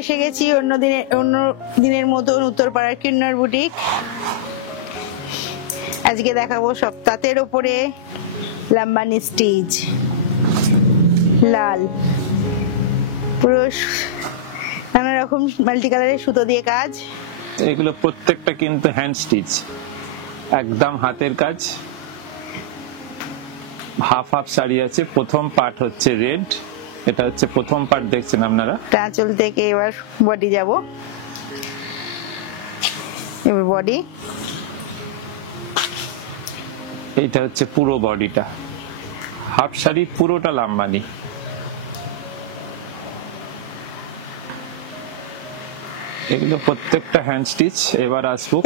এসে গেছি অন্য দিনের মতন উত্তরপাড়ার কিন্নর বুটিক। আজকে দেখাবো সব তাঁতের ওপরে লাম্বানি স্টিচ, লাল, পুরো নানা রকম মাল্টি কালারের সুতো দিয়ে কাজ। এগুলো প্রত্যেকটা কিন্তু হ্যান্ড স্টিচ, একদম হাতের কাজ। হাফ হাফ শাড়ি আছে, প্রথম পার্ট হচ্ছে রেড, এটা হচ্ছে প্রথম পার্ট দেখছেন আপনারা। আঁচল থেকে এবার বডি যাব, এবার বডি, এইটা হচ্ছে পুরো বডিটা। হাফ শাড়ি পুরোটা লাম্বানি। এগুলো প্রত্যেকটা হ্যান্ড স্টিচ। এবার আসবো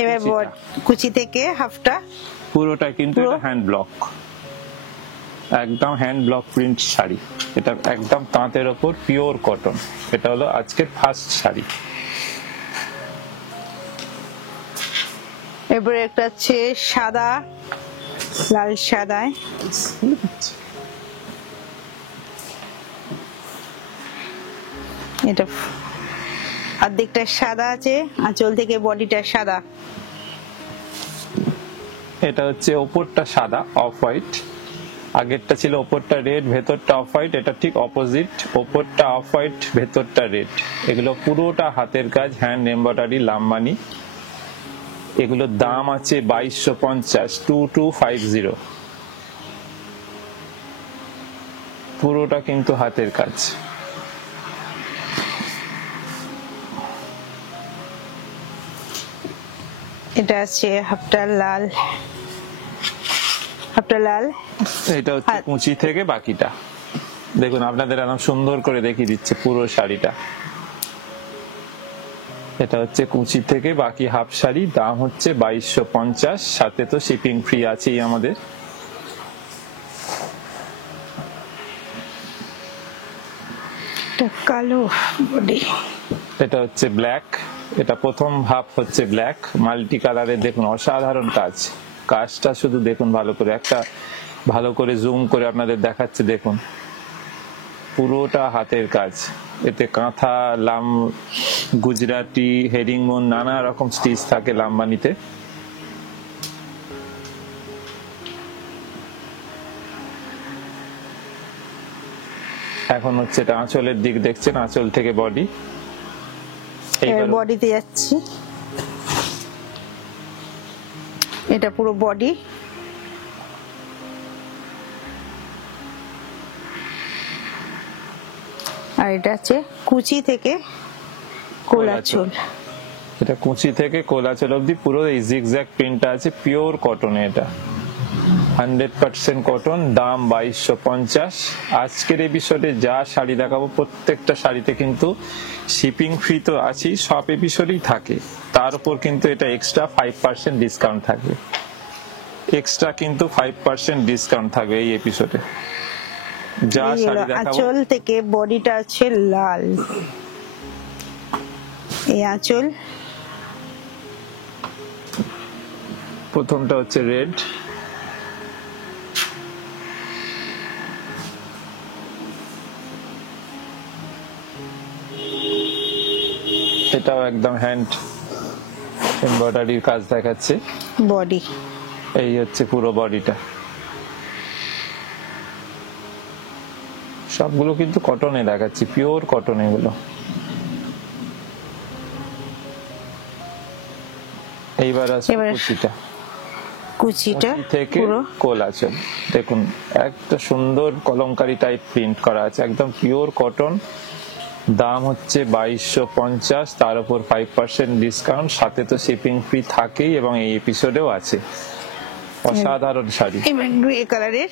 কুচি থেকে হাফটা, পুরোটা কিন্তু হ্যান্ড ব্লক, একদম হ্যান্ড ব্লক প্রিন্ট শাড়ি। এটা একদম তাঁতের ওপর পিওর কটন। এটা হলো আজকের ফার্স্ট শাড়ি। এরপরে একটা আছে সাদা, লাল সাদায়, এটা অর্ধেকটা সাদা আছে, আঁচল থেকে বডিটা সাদা। এটা হচ্ছে ওপরটা সাদা অফ হোয়াইট, আগেরটা ছিল ওপরটা রেড ভেতরটা অফ হোয়াইট। এটা ঠিক অপোজিট, ওপরটা অফ হোয়াইট ভেতরটা রেড। এগুলো পুরোটা হাতের কাজ, হ্যান্ড এমব্রয়ডারি লাম্বানি। এগুলোর দাম আছে 2250, 2250। পুরোটা কিন্তু হাতের কাজ। এটা আছে হাফটা লাল, হাফটা লাল। এটা হচ্ছে কুচি থেকে বাকিটা। দেখুন আপনাদের একদম সুন্দর করে দেখিয়ে দিচ্ছে পুরো শাড়িটা। এটা হচ্ছে কুচি থেকে বাকি হাফ শাড়ি, দাম হচ্ছে 2250, সাথে তো শিপিং ফ্রি আছেই আমাদের। কালো বডি, এটা হচ্ছে ব্ল্যাক। এটা প্রথম হাফ হচ্ছে ব্ল্যাক, মাল্টি কালারের। দেখুন অসাধারণ কাজ, কাজটা শুধু দেখুন ভালো করে, একটা ভালো করে জুম করে আপনাদের দেখাচ্ছে। দেখুন পুরোটা হাতের কাজ। এতে কাঁথা, গুজরাটি, হেরিংবোন, নানা রকম স্টিচ থাকে লাম্বানিতে। এখন হচ্ছে এটা আঁচলের দিক দেখছেন, আঁচল থেকে বডি। এবার বডিতে যাচ্ছি, এটা পুরো বডি। আর এটা আছে কুচি থেকে কোলাচল। এটা কুচি থেকে কোলাচল অবধি পুরো এই জিগজ্যাগ প্রিন্টটা আছে, পিওর কটনে। এটা 100% কটন, দাম 2250। আজকের এপিসোডে যা শাড়ি দেখাবো প্রত্যেকটা শাড়িতে কিন্তু শিপিং ফ্রি তো আছেই, সব এপিসোডেই থাকে। তার উপর কিন্তু এটা এক্সট্রা 5% ডিসকাউন্ট থাকবে। এক্সট্রা কিন্তু 5% ডিসকাউন্ট থাকবে এই এপিসোডে। যা শাড়ি দেখাবো। আঁচল থেকে বডিটা আছে লাল, এই আঁচল। প্রথমটা হচ্ছে রেড, এটাও একদম হ্যান্ড এমব্রয়ডারির কাজ দেখাচ্ছে। বডি, এই হচ্ছে পুরো বডিটা। সবগুলো কিন্তু কটনে দেখাচ্ছি, পিওর কটন এগুলো। এইবার আছে কুচিটা, কুচিটা থেকে কোলাচল। দেখুন একটা সুন্দর কলমকারী টাইপ প্রিন্ট করা আছে, একদম পিওর কটন। দাম হচ্ছে 2250, তার উপর 5% ডিসকাউন্ট, সাথে তো শিপিং ফ্রি থাকেই এবং এই এপিসোডেও আছে। অসাধারণ শাড়ি, গ্রে কালারের।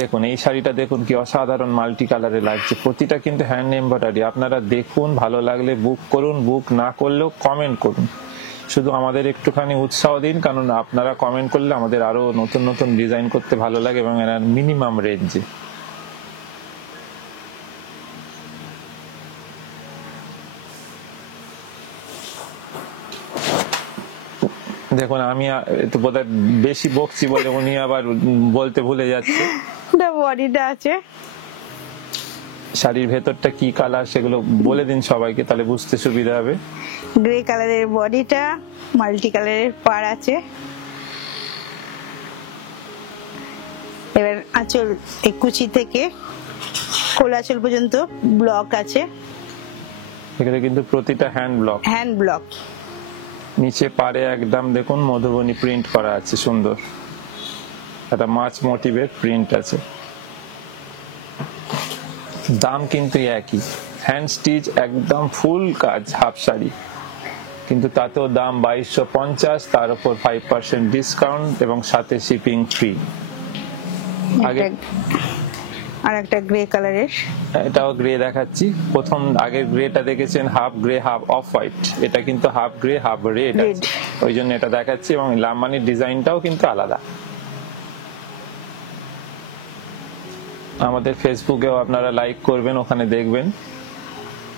দেখুন এই শাড়িটা দেখুন কি অসাধারণ মাল্টি কালারে লাগছে। প্রতিটা কিন্তু হ্যান্ড এমব্রয়ডারি। আপনারা দেখুন, ভালো লাগলে বুক করুন, বুক না করলেও কমেন্ট করুন। শুধু আমাদের একটুখানি উৎসাহ দিন, কারণ আপনারা কমেন্ট করলে আমাদের আরো নতুন নতুন ডিজাইন করতে ভালো লাগে এবং এর মিনিমাম রেঞ্জে। দেখুন আমি তো বোধহয় বেশি বকছি বলে উনি আবার বলতে ভুলে যাচ্ছে। বডিটা আছে শাড়ির ভেতরটা কি কালার সেগুলো বলে দিন সবাইকে, তাহলে বুঝতে সুবিধা হবে। গ্রে কালারের বডিটা, মাল্টি কালারের পাড় আছে। এবার আঁচল, এই কুচি থেকে কোল আঁচল পর্যন্ত ব্লক আছে। এখানে কিন্তু প্রতিটা হ্যান্ড ব্লক, হ্যান্ড ব্লক। নিচে পাড়ে একদম দেখুন মধুবনী প্রিন্ট করা আছে, সুন্দর একটা মাছ মোটিভের প্রিন্ট আছে। দাম কিন্তু একই, হ্যান্ড স্টিচ একদম ফুল কাজ হাফ শাড়ি, কিন্তু তাতেও দাম 2250, তার উপর 5% ডিসকাউন্ট এবং সাথে শিপিং ফ্রি। আগে আর একটা গ্রে কালারের, এটাও গ্রে দেখাচ্ছি। প্রথম আগের গ্রেটা দেখেছেন half grey half off white, এটা কিন্তু হাফ গ্রে হাফ রেড আছে, ওই জন্য এটা দেখাচ্ছি। এবং লাম্বানির ডিজাইনটাও কিন্তু আলাদা। আমাদের ফেসবুকেও আপনারা লাইক করবেন, ওখানে দেখবেন,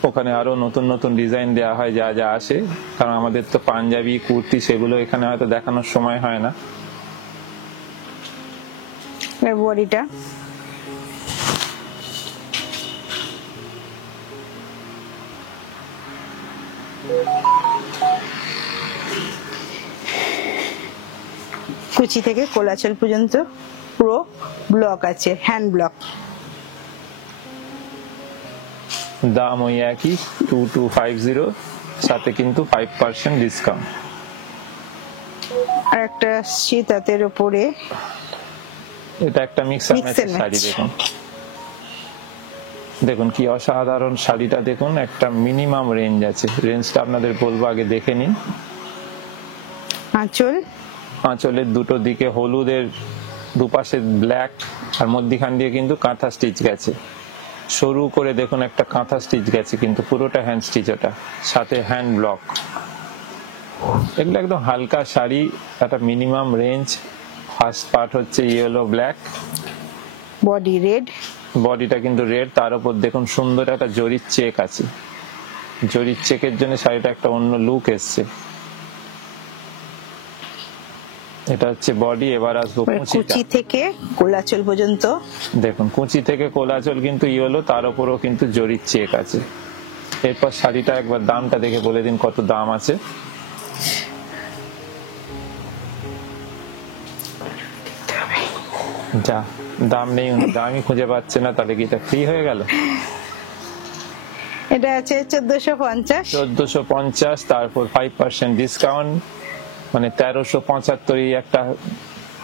ওখানে আরো নতুন নতুন ডিজাইন দেওয়া হয় যা যা আসে। কারণ আমাদের তো পাঞ্জাবি কুর্তি সেগুলো এখানে হয়তো দেখানোর সময় হয় না। বডিটা কুচি থেকে কোল আঁচল পর্যন্ত পুরো ব্লক আছে, হ্যান্ড ব্লক। দাম ওই একই 2250, সাথে কিন্তু 5% ডিসকাউন্ট। আর একটা শীতাতের উপরে, এটা একটা মিক্সার ম্যাচের শাড়ি। দেখুন দেখুন কি অসাধারণ শাড়িটা, দেখুন একটা মিনিমাম রেঞ্জ আছে, রেঞ্জটা আপনাদের বলবো, আগে দেখে নিন। আঁচল, আঁচলের দুটো দিকে হলুদের, দুপাশে ব্ল্যাক, আর মধ্যিখান দিয়ে কিন্তু কাঁথা স্টিচ গেছে। সরু করে দেখুন একটা কাঁথা স্টিচ গেছে, কিন্তু পুরোটা হ্যান্ড স্টিচ, ওটা সাথে হ্যান্ড ব্লক। এগুলো একদম হালকা শাড়ি, একটা মিনিমাম রেঞ্জ। ফার্স্ট পার্ট হচ্ছে ইয়েলো ব্ল্যাক, বডি রেড, বডিটা কিন্তু রেড, তার উপর দেখুন সুন্দর একটা জরির চেক আছে। জরির চেকের জন্য শাড়িটা একটা অন্য লুক এসছে। এটা হচ্ছে বডি। এবার আসবো কুচি থেকে কোল আঁচল পর্যন্ত। দেখুন কুচি থেকে কোল আঁচল কিন্তু ইয়েলো, তার উপরও কিন্তু জরির চেক আছে। এরপর শাড়িটা একবার দামটা দেখে বলে দিন কত দাম আছে। যা দাম নেই, দামই খুঁজে পাচ্ছে না, তাহলে কি এটা ফ্রি হয়ে গেল? এটা আছে 1450। 1450, তারপর 5% ডিসকাউন্ট, মানে 1375। একটা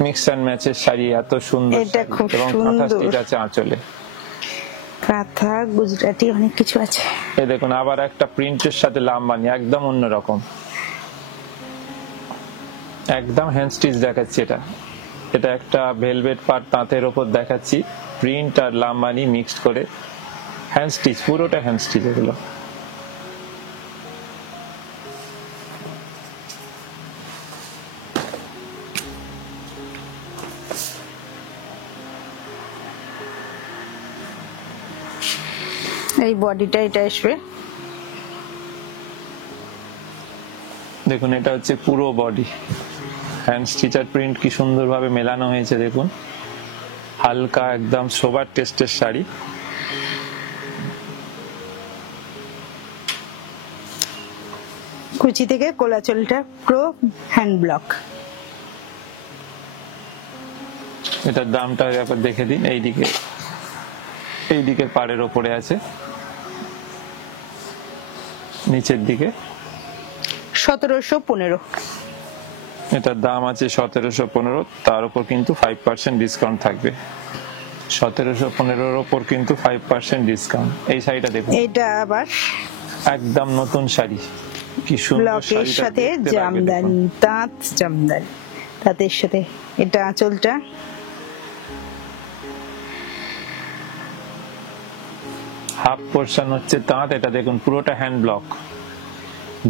মিক্স অ্যান্ড ম্যাচের শাড়ি, এত সুন্দর, এটা খুব এবং কাঁথা স্টিচ আছে আঁচলে, কাঁথা গুজরাটি অনেক কিছু আছে। এই দেখুন আবার একটা প্রিন্টের সাথে লাম্বানি, একদম অন্যরকম, একদম হ্যান্ড স্টিচ দেখাচ্ছি। এটা এটা একটা ভেলভেট পাট তাঁতের ওপর দেখাচ্ছি, প্রিন্ট আর লাম্বানি মিক্সড করে, হ্যান্ড স্টিচ, পুরোটা হ্যান্ড স্টিচ এগুলো। এই বডিটা এটা আসবে, দেখুন এটা হচ্ছে পুরো বডি, হ্যান্ড স্টিচার প্রিন্ট কি সুন্দরভাবে মেলানো হয়েছে। দেখুন হালকা একদম সোবার টেস্টের শাড়ি। কুচি থেকে কোল আঁচলটা পুরো হ্যান্ড ব্লক। এটার দামটা একবার দেখে দিন। এইদিকে পাড়ের ওপরে আছে, নিচের দিকে 1715। এটার দাম আছে 1715, তার উপর কিন্তু 5% ডিসকাউন্ট থাকবে। 1715-র উপর কিন্তু 5% ডিসকাউন্ট। এই শাড়িটা দেখুন, এটা আবার একদম নতুন শাড়ি, কি সুন্দর ব্লকের শাড়িটা সাথে দেখতে লাগে। জামদানি, তাঁত জামদানি, তাঁতের সাথে এটা আঁচলটা। হাফ পোর্শন হচ্ছে তাঁত, এটা দেখুন পুরোটা হ্যান্ড ব্লক,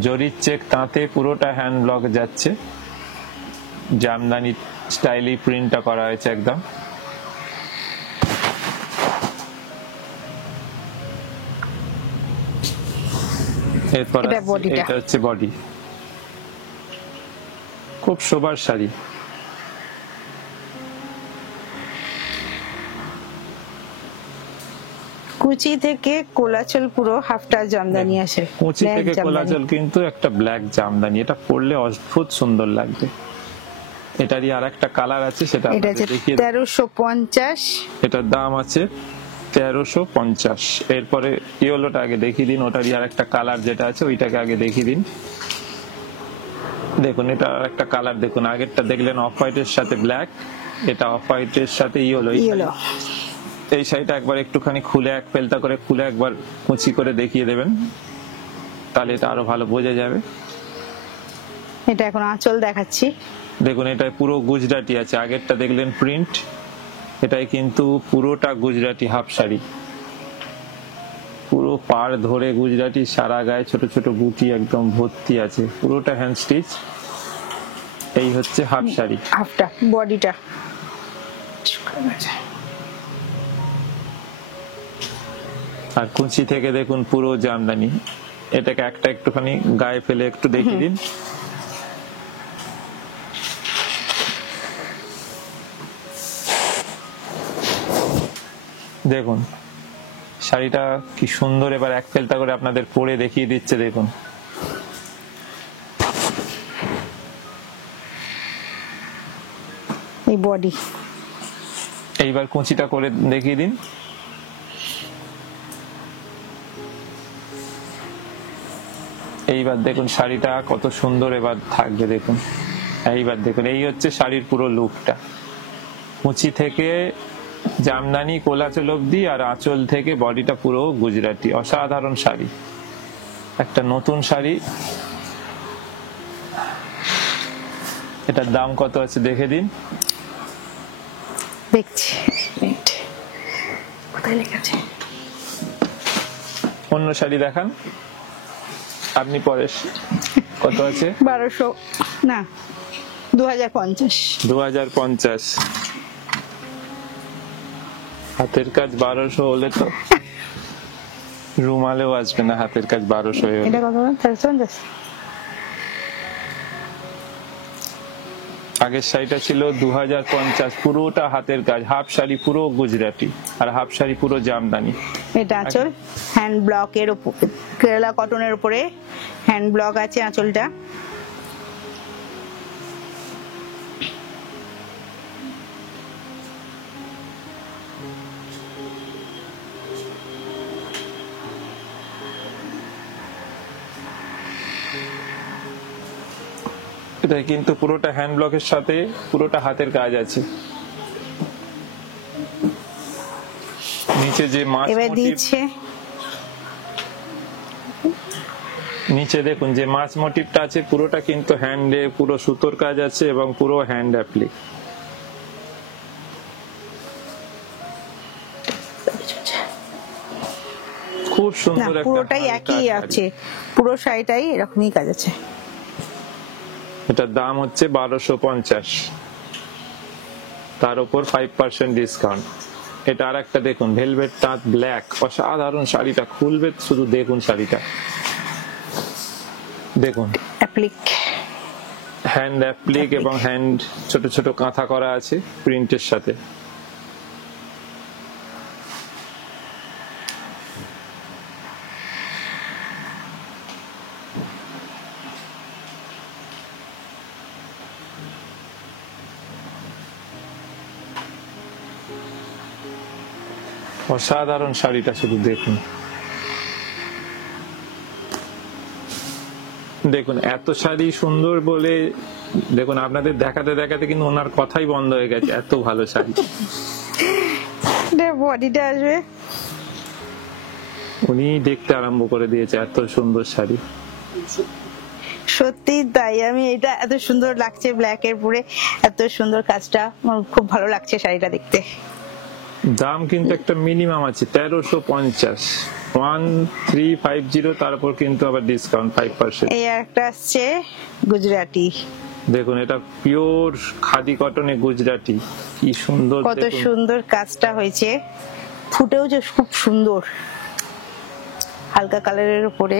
জরির চেক তাঁতে, পুরোটা হ্যান্ড ব্লক যাচ্ছে, জামদানি স্টাইলি প্রিন্টটা করা হয়েছে একদম। এরপর এটা হচ্ছে বডি, খুব শোবার শাড়ি। কুচি থেকে কোলাচল পুরো হাফটা জামদানি আছে, কুচি black থেকে জামদানি। কোলাচল কিন্তু একটা ব্ল্যাক জামদানি, এটা পরলে অদ্ভুত সুন্দর লাগবে। এটারই আর একটা কালার আছে, সেটা এটা আপনাদের আছে দেখিয়ে দিই। 1350। এটার দাম আছে 1350। এরপরে ইয়েলোটা আগে দেখিয়ে দিন, ওটারই আর একটা কালার যেটা আছে ওইটাকে আগে দেখিয়ে দিন। দেখুন এটা আর একটা কালার, দেখুন আগেরটা দেখলেন অফ হোয়াইটের সাথে ব্ল্যাক, এটা অফ হোয়াইটের সাথে ইয়েলো। ইয়েলো। এই শাড়িটা একবার একটুখানি খুলে এক পেলটা করে খুলে একবার কুচি করে দেখিয়ে দেবেন, তাহলে এটা আরো ভালো বোঝা যাবে। এটা এখন আঁচল দেখাচ্ছি। দেখুন এটা পুরো গুজরাটি আছে, আগেরটা দেখলেন প্রিন্ট, এটাই কিন্তু পুরোটা গুজরাটি হাফ শাড়ি, পুরো পাড় ধরে গুজরাটি, সারা গায়ে ছোট ছোট বুটি একদম ভর্তি আছে, পুরোটা হ্যান্ড স্টিচ। এই হচ্ছে হাফ শাড়ি। হাফটা বডিটা আর কুচি থেকে দেখুন পুরো জামদানি। এটাকে একটা একটুখানি গায়ে ফেলে একটু দেখিয়ে দিন। দেখুন শাড়িটা কি সুন্দর, এবার এক ফেলটা করে আপনাদের পরে দেখিয়ে দিচ্ছে। দেখুন এই বডি। এইবার কুচিটা করে দেখিয়ে দিন। এইবার দেখুন শাড়িটা কত সুন্দর এবার থাকবে। দেখুন এইবার দেখুন, এই হচ্ছে শাড়ির পুরো লুকটা, কুচি থেকে জামদানি কোলাচল অব্দি, আর আঁচল থেকে বডিটা পুরো গুজরাটি। অসাধারণ শাড়ি, একটা নতুন শাড়ি। এটার দাম কত আছে দেখে দিন। দেখছি কোথায় লেখা আছে। অন্য শাড়ি দেখান আপনি পরে। কত আছে? 1200 না 2050। 2050। হাতের কাজ 1200 হলে তো রুমালেও আসবে না, হাতের কাজ 1200 হলে। এটা কত? 1350। আগের শাড়িটা ছিল 2050, পুরোটা হাতের কাজ, হাফ শাড়ি পুরো গুজরাটি আর হাফ শাড়ি পুরো জামদানি। এটা আঁচল হ্যান্ড ব্লকের উপর, কেরালা কটনের উপরে হ্যান্ড ব্লক আছে আঁচলটা। এটা কিন্তু পুরোটা হ্যান্ড ব্লকের সাথে পুরোটা হাতের কাজ আছে। নিচে যে মাছ এবার মোটিভ, দিচ্ছে নিচে দেখুন যে মাছ মোটিভটা আছে পুরোটা কিন্তু হ্যান্ডে পুরো সুতোর কাজ আছে এবং পুরো হ্যান্ড অ্যাপ্লিক। খুব না, সুন্দর একটা পুরোটাই হালকা একই শাড়ি। আছে, পুরো শাড়িটাই এরকমই কাজ আছে। এটার দাম হচ্ছে 1250, তার উপর 5% ডিসকাউন্ট। এটা আর একটা দেখুন ভেলভেট তাঁত ব্ল্যাক, অসাধারণ শাড়িটা, খুলবে শুধু দেখুন শাড়িটা। দেখুন অ্যাপ্লিক, হ্যান্ড অ্যাপ্লিক এবং হ্যান্ড ছোট ছোট কাঁথা করা আছে প্রিন্টের সাথে। অসাধারণ শাড়িটা শুধু দেখুন। দেখুন এত শাড়ি সুন্দর বলে, দেখুন আপনাদের দেখাতে দেখাতে কিন্তু ওনার কথাই বন্ধ হয়ে গেছে, এত ভালো শাড়ি। বডিটা আসবে, উনি দেখতে আরম্ভ করে দিয়েছে, এত সুন্দর শাড়ি। সত্যি তাই। আমি এটা এত সুন্দর লাগছে ব্ল্যাক এর পরে, এত সুন্দর কাজটা, আমার খুব ভালো লাগছে শাড়িটা দেখতে। দাম কিন্তু একটা মিনিমাম আছে 1350, 1350, তারপর কিন্তু আবার ডিসকাউন্ট 5%। এই একটা আসছে গুজরাটি, দেখুন এটা পিওর খাদি কটনে গুজরাটি, কি সুন্দর, কত দেখুন। সুন্দর কাজটা হয়েছে, ফুটেও যে খুব সুন্দর, হালকা কালারের উপরে।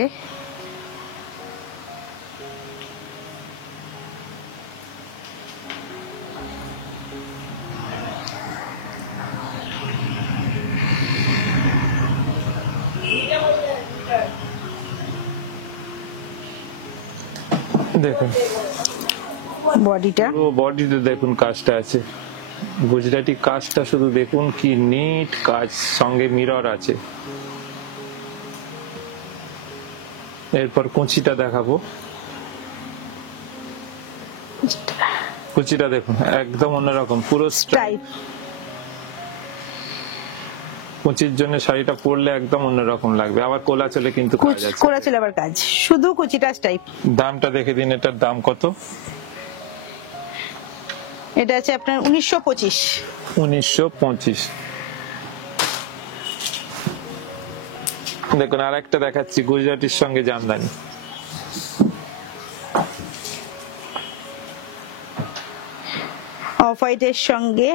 দেখুন বডিটা পুরো বডিতে দেখুন কাজটা আছে, গুজরাটি কাজটা শুধু দেখুন কি নিট কাজ, সঙ্গে মিরর আছে। এরপর কুচিটা দেখাবো। কুচিটা দেখুন একদম অন্যরকম, পুরো টাইপ কুচির জন্য শাড়িটা পরলে একদম অন্যরকম লাগবে। আবার কোলাচলে কিন্তু কাজ আছে, করা ছিল আবার কাজ, শুধু কুচিটা টাইপ। দামটা দেখে দিন, এটার দাম কত? এটা আছে আপনার 1925। 1925। দেখুন আর একটা দেখাচ্ছি গুজরাটির সঙ্গে জামদানি। অফ হোয়াইটের সঙ্গে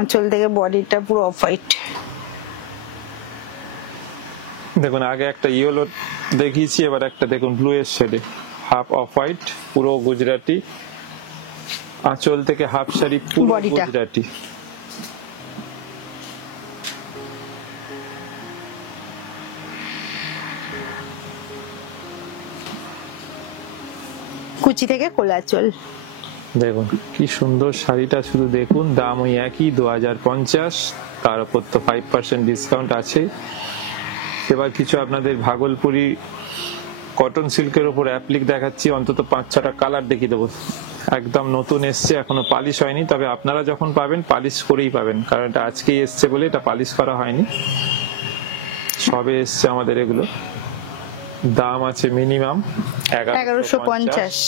আঁচল থেকে বডিটা পুরো অফ হোয়াইট। দেখুন আগে একটা ইয়েলো দেখিয়েছি, এবার একটা দেখুন ব্লু এর শেডে, হাফ অফ হোয়াইট, পুরো গুজরাটি, আঁচল থেকে হাফ শাড়ি পুরো বডিটা। গুজরাটি। কুচি থেকে কোলাচল। দেখুন কি সুন্দর শাড়িটা, শুধু দেখুন। দাম ওই একই 2050, তার উপর তো 5% ডিসকাউন্ট আছে। এবার কিছু আপনাদের ভাগলপুরি কটন সিল্কের উপর অ্যাপ্লিক দেখাচ্ছি, অন্তত 5-6টা কালার দেখিয়ে দেবো। একদম নতুন এসছে, এখনো পালিশ হয়নি, তবে আপনারা যখন পাবেন পালিশ করেই পাবেন, কারণ এটা আজকেই এসছে বলে এটা পালিশ করা হয়নি, সবে এসছে আমাদের এগুলো। দাম আছে মিনিমাম 1150।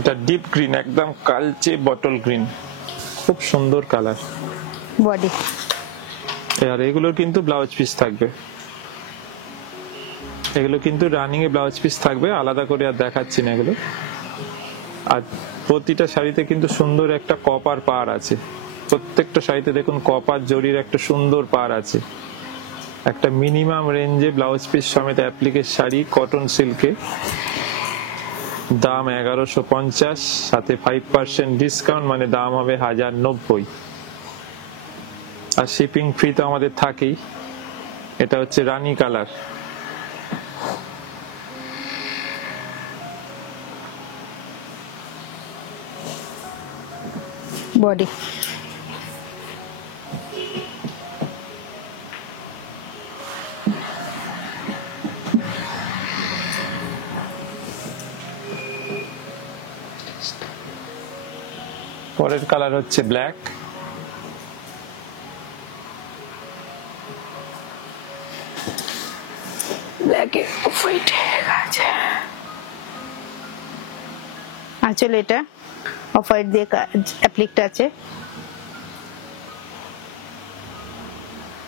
এটা ডিপ গ্রিন, একদম কালচে বটল গ্রিন, খুব সুন্দর কালার। বডি আর এগুলোর কিন্তু ব্লাউজ পিস থাকবে, এগুলো কিন্তু রানিং এ ব্লাউজ পিস থাকবে, আলাদা করে আর দেখাচ্ছি না এগুলো। আর প্রতিটা শাড়িতে কিন্তু সুন্দর একটা কপার পার আছে, প্রত্যেকটা শাড়িতে দেখুন কপার জরির একটা সুন্দর পার আছে। একটা মিনিমাম রেঞ্জে ব্লাউজ পিস সমেত অ্যাপ্লিকের শাড়ি কটন সিল্কে, দাম 1150, সাথে 5% ডিসকাউন্ট, মানে দাম হবে 1090। আর শিপিং ফ্রি তো আমাদের থাকেই। এটা হচ্ছে রানী কালার, বডি পরের কালার হচ্ছে ব্ল্যাক। ব্ল্যাকে অফ হোয়াইট আছে আঁচল, এটা অফ হোয়াইট দিয়ে অ্যাপ্লিকটা আছে।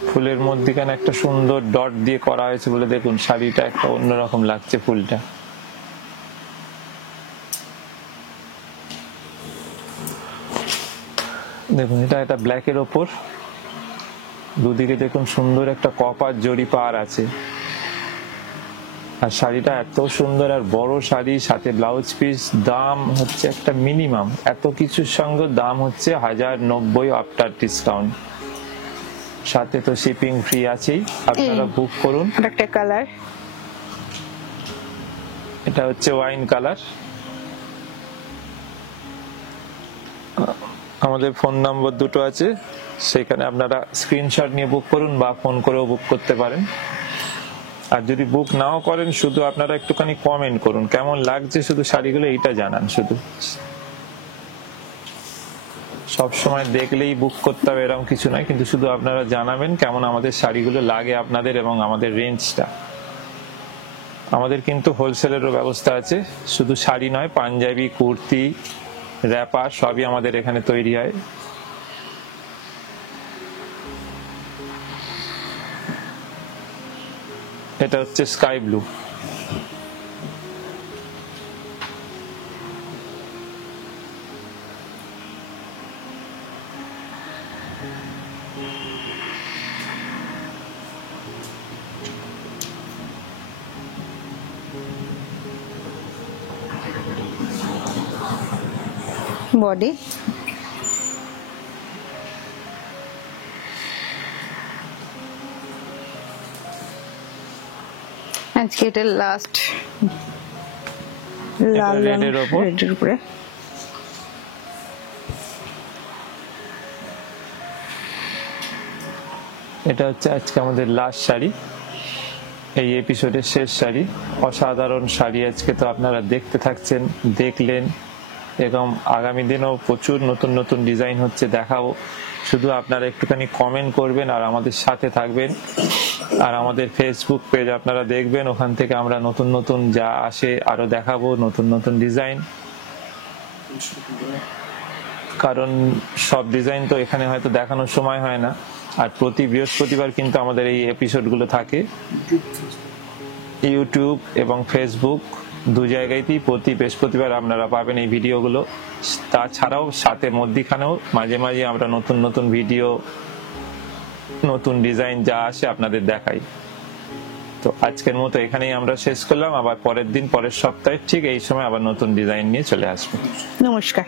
ফুলের মধ্যখানে একটা সুন্দর ডট দিয়ে করা হয়েছে বলে দেখুন শাড়িটা একটা অন্যরকম লাগছে ফুলটা। দেখুন এটা ব্ল্যাকের ওপর, দুদিকে দেখুন সুন্দর একটা কপার জরি পার আছে। আর শাড়িটা এত সুন্দর আর বড় শাড়ি, সাথে ব্লাউজ পিস, দাম হচ্ছে একটা মিনিমাম, এত কিছুর সঙ্গে দাম হচ্ছে 1090 আফটার ডিসকাউন্ট, সাথে তো শিপিং ফ্রি আছেই। আপনারা বুক করুন। একটা কালার, এটা হচ্ছে ওয়াইন কালার। আমাদের ফোন নাম্বার দুটো আছে, সেখানে আপনারা স্ক্রিনশট নিয়ে বুক করুন বা ফোন করেও বুক করতে পারেন। আর যদি বুক নাও করেন, শুধু আপনারা একটুখানি কমেন্ট করুন কেমন লাগছে, শুধু শাড়িগুলো এইটা জানান। শুধু সব সময় দেখলেই বুক করতে হবে এরকম কিছু নয়, কিন্তু শুধু আপনারা জানাবেন কেমন আমাদের শাড়িগুলো লাগে আপনাদের এবং আমাদের রেঞ্জটা। আমাদের কিন্তু হোলসেলেরও ব্যবস্থা আছে, শুধু শাড়ি নয়, পাঞ্জাবি, কুর্তি, র্যাপার সবই আমাদের এখানে তৈরি হয়। এটা হচ্ছে স্কাই ব্লু। বডি। আজকে এটা লাস্ট লাল রেডের ওপর। রেডের উপরে। এটা হচ্ছে আজকে আমাদের লাস্ট শাড়ি, এই এপিসোডের শেষ শাড়ি। অসাধারণ শাড়ি আজকে তো আপনারা দেখতে থাকছেন, দেখলেন, এবং আগামী দিনেও প্রচুর নতুন নতুন ডিজাইন হচ্ছে, দেখাবো। শুধু আপনারা একটুখানি কমেন্ট করবেন আর আমাদের সাথে থাকবেন। আর আমাদের ফেসবুক পেজ আপনারা দেখবেন, ওখান থেকে আমরা নতুন নতুন যা আসে আরো দেখাবো, নতুন নতুন ডিজাইন। কারণ সব ডিজাইন তো এখানে হয়তো দেখানোর সময় হয় না। আর প্রতি বৃহস্পতিবার কিন্তু আমাদের এই এপিসোডগুলো থাকে ইউটিউব এবং ফেসবুক দু জায়গাতেই। প্রতি বৃহস্পতিবার আপনারা পাবেন এই ভিডিওগুলো। তাছাড়াও সাথে মধ্যিখানেও মাঝে মাঝে আমরা নতুন নতুন ভিডিও, নতুন ডিজাইন যা আসে আপনাদের দেখাই। তো আজকের মতো এখানেই আমরা শেষ করলাম। আবার পরের দিন, পরের সপ্তাহে ঠিক এই সময় আবার নতুন ডিজাইন নিয়ে চলে আসবো। নমস্কার।